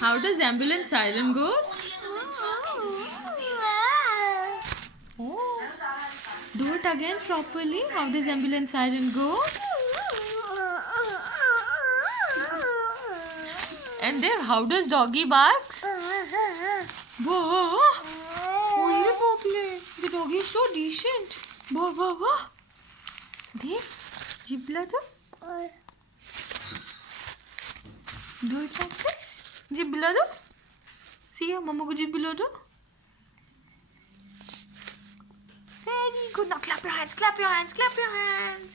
How does ambulance siren goes? Oh, do it again properly. How does ambulance siren go? And then how does doggy barks? Whoa! Oh, the doggy is so decent. Whoa, whoa, whoa. Dev, jibla do. Do it like this. Jibla do. See ya, mama ko jibla do. Very good. Now clap your hands, clap your hands, clap your hands.